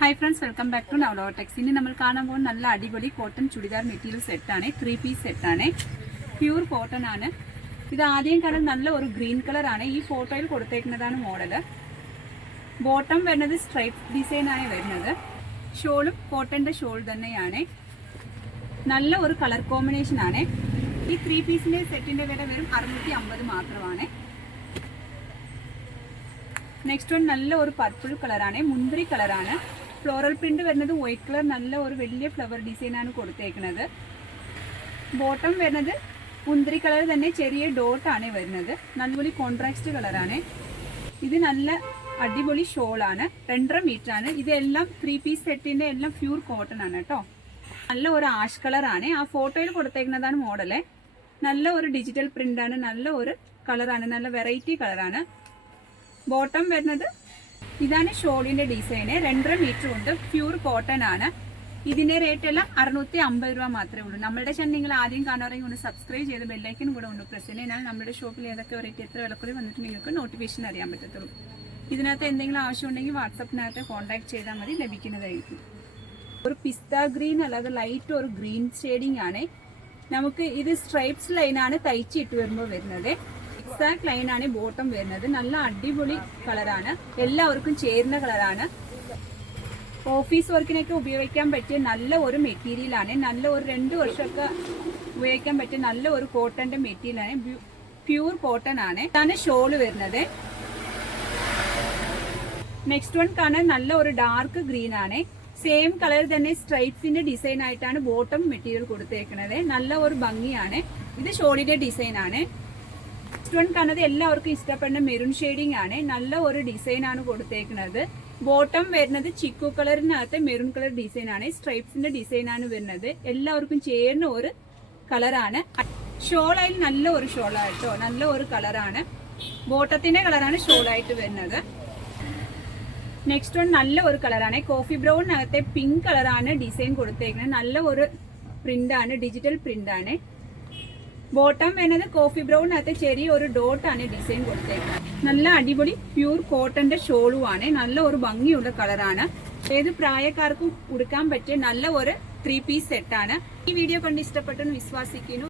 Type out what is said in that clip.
Hi friends, welcome back to നവലോടെക്സ്. ഇനി നമ്മൾ കാണാൻ പോകുന്ന നല്ല അടിപൊളി കോട്ടൺ ചുടിദാർ മെറ്റീരിയൽ സെറ്റാണ്. 3 പീസ് സെറ്റാണ്. പ്യൂർ കോട്ടൺ ആണ്. ഇത് ആദ്യം കാണാൻ നല്ല ഒരു ഗ്രീൻ കളർ ആണ്. ഈ ഫോട്ടോയിൽ കൊടുത്തേക്കുന്നതാണ് മോഡല്. ബോട്ടം വരുന്നത് സ്ട്രൈപ്പ് ഡിസൈൻ ആണ് വരുന്നത്. ഷോളും കോട്ടന്റെ ഷോൾ തന്നെയാണ്. നല്ല ഒരു കളർ കോമ്പിനേഷൻ ആണ്. ഈ 3 പീസിന്റെ സെറ്റിന്റെ വില വെറും 650 മാത്രമാണ്. നെക്സ്റ്റ് വൺ നല്ല ഒരു പർപ്പിൾ കളറാണ്, മുന്തിരി കളറാണ്. ഫ്ലോറൽ പ്രിന്റ് വരുന്നത് വൈറ്റ് കളർ, നല്ല ഒരു വലിയ ഫ്ലവർ ഡിസൈൻ ആണ് കൊടുത്തേക്കുന്നത്. ബോട്ടം വരുന്നത് മുന്തിരി കളർ തന്നെ, ചെറിയ ഡോട്ട് ആണ് വരുന്നത്. നല്ലൊരു കോൺട്രാസ്റ്റ് കളറാണ്. ഇത് നല്ല അടിപൊളി ഷോൾ ആണ്. 2.5 മീറ്റർ ആണ്. ഇതെല്ലാം 3 പീസ് സെറ്റിന്റെ എല്ലാം പ്യൂർ കോട്ടൺ ആണ് കേട്ടോ. നല്ല ഒരു ആഷ് കളറാണ്. ആ ഫോട്ടോയിൽ കൊടുത്തേക്കുന്നതാണ് മോഡല്. നല്ല ഒരു ഡിജിറ്റൽ പ്രിന്റ് ആണ്. നല്ല ഒരു കളറാണ്, നല്ല വെറൈറ്റി കളറാണ്. ബോട്ടം വരുന്നത് ഇതാണ് ഷോളിന്റെ ഡിസൈന്. 2.5 മീറ്റർ ഉണ്ട്. പ്യൂർ കോട്ടൺ ആണ്. ഇതിന്റെ റേറ്റ് എല്ലാം 650 രൂപ മാത്രമേ ഉള്ളൂ. നമ്മുടെ ചാനൽ നിങ്ങൾ ആദ്യം കാണാറെങ്കിൽ ഒന്ന് സബ്സ്ക്രൈബ് ചെയ്ത് ബെല്ലൈക്കൻ കൂടെ ഒന്ന് പ്രസ് ചെയ്യുക. എന്നാൽ നമ്മുടെ ഷോപ്പിൽ ഏതൊക്കെ റേറ്റ് എത്ര വിലക്കുറവ് വന്നിട്ട് നിങ്ങൾക്ക് നോട്ടിഫിക്കേഷൻ അറിയാൻ പറ്റത്തുള്ളൂ. ഇതിനകത്ത് എന്തെങ്കിലും ആവശ്യമുണ്ടെങ്കിൽ വാട്സപ്പിനകത്ത് കോൺടാക്ട് ചെയ്താൽ മതി, ലഭിക്കുന്നതായിരിക്കും. ഒരു പിസ്ത ഗ്രീൻ അല്ലാതെ ലൈറ്റ് ഒരു ഗ്രീൻ ഷെയ്ഡിങ് ആണ്. നമുക്ക് ഇത് സ്ട്രൈപ്സ് ലൈനാണ് തയ്ച്ചിട്ട് വരുമ്പോൾ വരുന്നത്. എക്സാക്ട് ലൈൻ ആണ് ബോട്ടം വരുന്നത്. നല്ല അടിപൊളി കളറാണ്. എല്ലാവർക്കും ചേരുന്ന കളറാണ്. ഓഫീസ് വർക്കിനൊക്കെ ഉപയോഗിക്കാൻ പറ്റിയ നല്ല ഒരു മെറ്റീരിയൽ ആണ്. നല്ല ഒരു 2 വർഷമൊക്കെ ഉപയോഗിക്കാൻ പറ്റിയ നല്ല ഒരു കോട്ടന്റെ മെറ്റീരിയൽ ആണ്. പ്യൂർ കോട്ടൺ ആണ്. ഇതാണ് ഷോള് വരുന്നത്. നെക്സ്റ്റ് വൺ കാണാൻ നല്ല ഒരു ഡാർക്ക് ഗ്രീൻ ആണ്. സെയിം കളർ തന്നെ സ്ട്രൈപ്സിന്റെ ഡിസൈൻ ആയിട്ടാണ് ബോട്ടം മെറ്റീരിയൽ കൊടുത്തേക്കുന്നത്. നല്ല ഒരു ഭംഗിയാണ്. ഇത് ഷോളിന്റെ ഡിസൈൻ ആണ്. നെക്സ്റ്റ് വൺ കാണുന്നത് എല്ലാവർക്കും ഇഷ്ടപ്പെടുന്ന മെറൂൺ ഷെയ്ഡിങ് ആണ്. നല്ല ഒരു ഡിസൈൻ ആണ് കൊടുത്തേക്കുന്നത്. ബോട്ടം വരുന്നത് ചിക്കു കളറിനകത്ത് മെറൂൺ കളർ ഡിസൈൻ ആണ്. സ്ട്രൈപ്സിന്റെ ഡിസൈൻ ആണ് വരുന്നത്. എല്ലാവർക്കും ചേരുന്ന ഒരു കളറാണ്. ഷോളായി നല്ല ഒരു ഷോളായിട്ടോ, നല്ല ഒരു കളറാണ്. ബോട്ടത്തിന്റെ കളറാണ് ഷോളായിട്ട് വരുന്നത്. നെക്സ്റ്റ് വൺ നല്ല ഒരു കളറാണ്. കോഫി ബ്രൗണിനകത്തെ പിങ്ക് കളറാണ് ഡിസൈൻ കൊടുത്തേക്കുന്നത്. നല്ല ഒരു പ്രിന്റ് ആണ്, ഡിജിറ്റൽ പ്രിന്റ് ആണ്. ബോട്ടം വരുന്നത് കോഫി ബ്രൗണിനകത്ത് ചെറിയ ഒരു ഡോട്ട് ആണ് ഡിസൈൻ കൊടുത്തേക്കുന്നത്. നല്ല അടിപൊളി പ്യൂർ കോട്ടന്റെ ഷോളും ആണ്. നല്ല ഒരു ഭംഗിയുള്ള കളറാണ്. ഏത് പ്രായക്കാർക്കും ഉടുക്കാൻ പറ്റിയ നല്ല ഒരു 3 പീസ് സെറ്റാണ്. ഈ വീഡിയോ കണ്ട് ഇഷ്ടപ്പെട്ടെന്ന് വിശ്വസിക്കുന്നു.